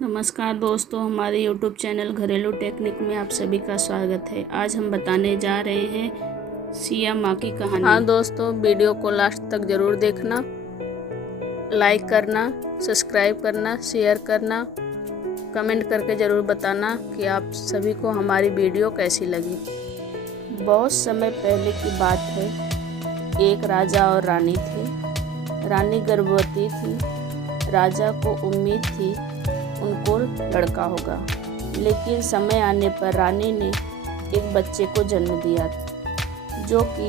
नमस्कार दोस्तों, हमारे YouTube चैनल घरेलू टेक्निक में आप सभी का स्वागत है। आज हम बताने जा रहे हैं सिया माँ की कहानी। हाँ दोस्तों, वीडियो को लास्ट तक ज़रूर देखना, लाइक करना, सब्सक्राइब करना, शेयर करना, कमेंट करके ज़रूर बताना कि आप सभी को हमारी वीडियो कैसी लगी। बहुत समय पहले की बात है। एक राजा और रानी थे। रानी गर्भवती थी। राजा को उम्मीद थी उनको लड़का होगा, लेकिन समय आने पर रानी ने एक बच्चे को जन्म दिया जो कि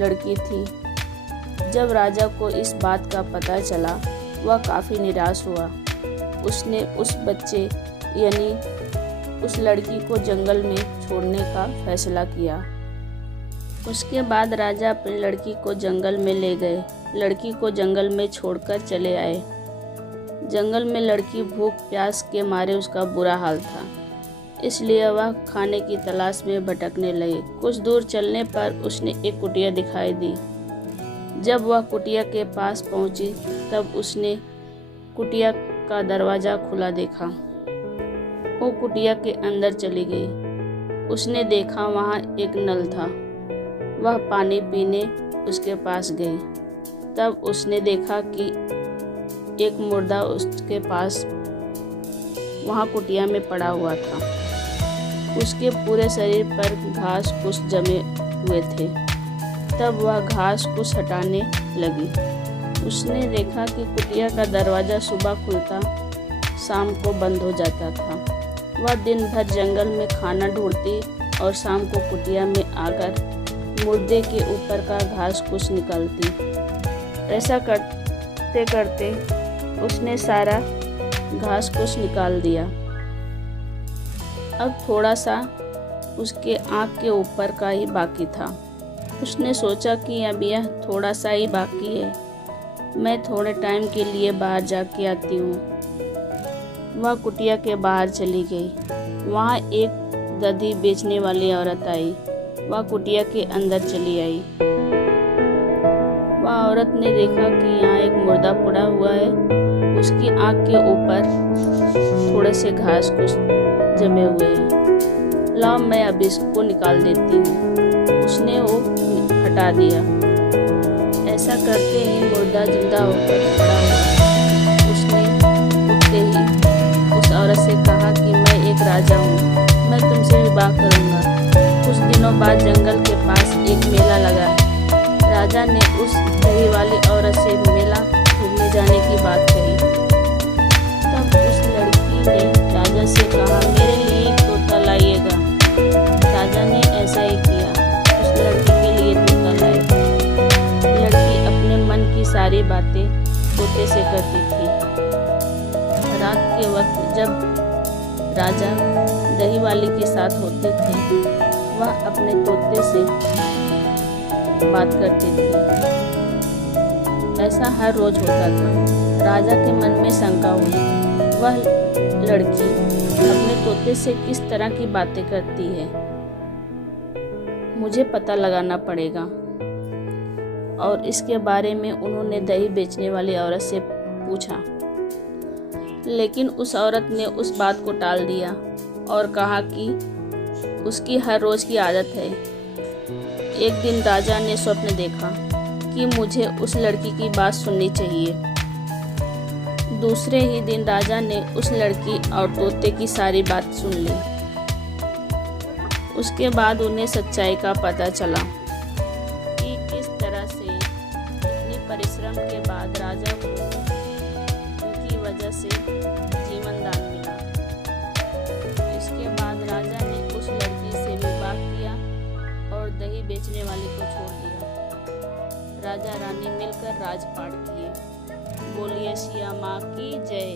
लड़की थी। जब राजा को इस बात का पता चला, वह काफ़ी निराश हुआ। उसने उस बच्चे यानी उस लड़की को जंगल में छोड़ने का फैसला किया। उसके बाद राजा अपनी लड़की को जंगल में ले गए। लड़की को जंगल में छोड़कर चले आए। जंगल में लड़की भूख प्यास के मारे उसका बुरा हाल था, इसलिए वह खाने की तलाश में भटकने लगी। कुछ दूर चलने पर उसने एक कुटिया दिखाई दी। जब वह कुटिया के पास पहुंची, तब उसने कुटिया का दरवाज़ा खुला देखा। वो कुटिया के अंदर चली गई। उसने देखा वहाँ एक नल था। वह पानी पीने उसके पास गई। तब उसने देखा कि एक मुर्दा उसके पास वहाँ कुटिया में पड़ा हुआ था। उसके पूरे शरीर पर घास फूस जमे हुए थे। तब वह घास फूस हटाने लगी। उसने देखा कि कुटिया का दरवाज़ा सुबह खुलता, शाम को बंद हो जाता था। वह दिन भर जंगल में खाना ढूंढती और शाम को कुटिया में आकर मुर्दे के ऊपर का घास फूस निकालती। ऐसा करते करते उसने सारा घास फूस निकाल दिया। अब थोड़ा सा उसके आँख के ऊपर का ही बाकी था। उसने सोचा कि अब यह थोड़ा सा ही बाकी है, मैं थोड़े टाइम के लिए बाहर जाके आती हूँ। वह कुटिया के बाहर चली गई। वहाँ एक दही बेचने वाली औरत आई। वह कुटिया के अंदर चली आई। वह औरत ने देखा कि यहाँ एक मुर्दा पड़ा हुआ है। उसकी आँख के ऊपर थोड़े से घास कुछ जमे हुए हैं। लाओ, मैं अब इसको निकाल देती हूँ। उसने वो हटा दिया। ऐसा करते ही मुर्दा जिंदा होकर खड़ा हुआ। उसने उठते ही उस औरत से कहा कि मैं एक राजा हूँ, मैं तुमसे विवाह करूँगा। कुछ दिनों बाद जंगल के पास एक मेला लगा। राजा ने उस दही वाली औरत से मेला घूमने जाने की बात कही। तब उस लड़की ने राजा से कहा, मेरे लिए एक तोता लाइएगा। राजा ने ऐसा ही किया। उस लड़की के लिए तोता लाए। लड़की अपने मन की सारी बातें तोते से करती थी। रात के वक्त जब राजा दही वाली के साथ होते थे, वह अपने तोते से बात करती थी। ऐसा हर रोज होता था। राजा के मन में शंका हुई, वह लड़की अपने तोते से किस तरह की बातें करती है, मुझे पता लगाना पड़ेगा। और इसके बारे में उन्होंने दही बेचने वाली औरत से पूछा, लेकिन उस औरत ने उस बात को टाल दिया और कहा कि उसकी हर रोज की आदत है। एक दिन राजा ने स्वप्न देखा कि मुझे उस लड़की की बात सुननी चाहिए। दूसरे ही दिन राजा ने उस लड़की और तोते की सारी बात सुन ली। उसके बाद उन्हें सच्चाई का पता चला कि किस तरह से इतनी परिश्रम के बाद राजा को उनकी वजह से जीवन दान मिला। इसके बाद राजा ने उस लड़की से विवाह किया और दही बेचने वाली को छोड़ दिया। राजा रानी मिलकर राजपाट किए। बोलिए सिया माँ की जय।